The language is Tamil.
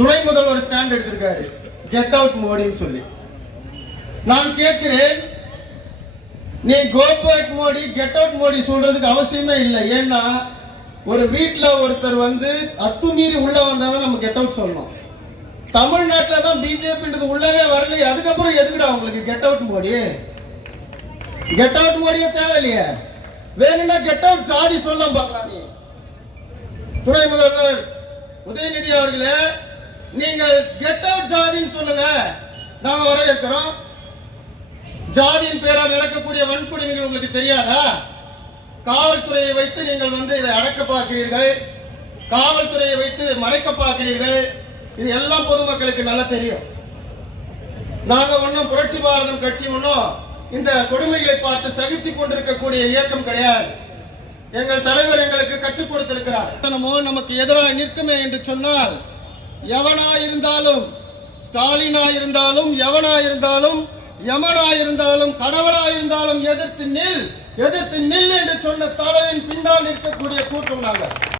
துணை முதல்வர் ஸ்டாண்ட் எடுத்திருக்காரு. கெட் அவுட் மோடின்னு சொல்லி. நான் கேட்கிறேன் நீ go back Modi get out Modi சொல்றதுக்கு அவசியமே இல்லை. ஏன்னா ஒரு வீட்டில் ஒருத்தர் வந்து அத்துமீறி உள்ள வந்தாதான் நம்ம கெட் அவுட் சொல்லணும். தமிழ்நாட்டில் தான் பிஜேபின்றது உள்ளவே வரலையே. அதுக்கப்புறம் எதுக்குடா உங்களுக்கு get out Modi? Get out மோடியே தேவையில்லையே. வேணும்னா கெட் அவுட் சாதி சொல்ல பார்க்கலாம் நீ. துணை முதல்வர் உதயநிதி அவர்களே நீங்கள் கெட் அவுட் ஜாதின்னு சொல்லுங்க. நாங்க வரவேற்கிறோம். ஜாதியின் பேரால் நடக்கக்கூடிய வன்கொடுமைகள் உங்களுக்கு தெரியாதா? காவல்துறையை வைத்து நீங்கள் வந்து இதை அடக்க பார்க்கிறீர்கள். காவல்துறையை வைத்து மறைக்க பார்க்கிறீர்கள். இது எல்லாம் பொதுமக்களுக்கு நல்லா தெரியும். நாங்க ஒன்றும் புரட்சி பாரதம் கட்சி ஒன்றும் இந்த கொடுமைகளை பார்த்து சகித்துக் கொண்டிருக்கக்கூடிய இயக்கம் கிடையாது. எங்கள் தலைவர் எங்களுக்கு கற்றுக் கொடுத்திருக்கிறார். நமக்கு எதிராக நிற்குமே என்று சொன்னால் எவனா இருந்தாலும் ஸ்டாலினா இருந்தாலும் எவனா இருந்தாலும் யமனா இருந்தாலும் கடவுளா இருந்தாலும் எதிர்த்து நில் எதிர்த்து நில் என்று சொன்ன தலைவின் பின்னால் நிற்கக்கூடிய கூட்டம் நாங்கள்.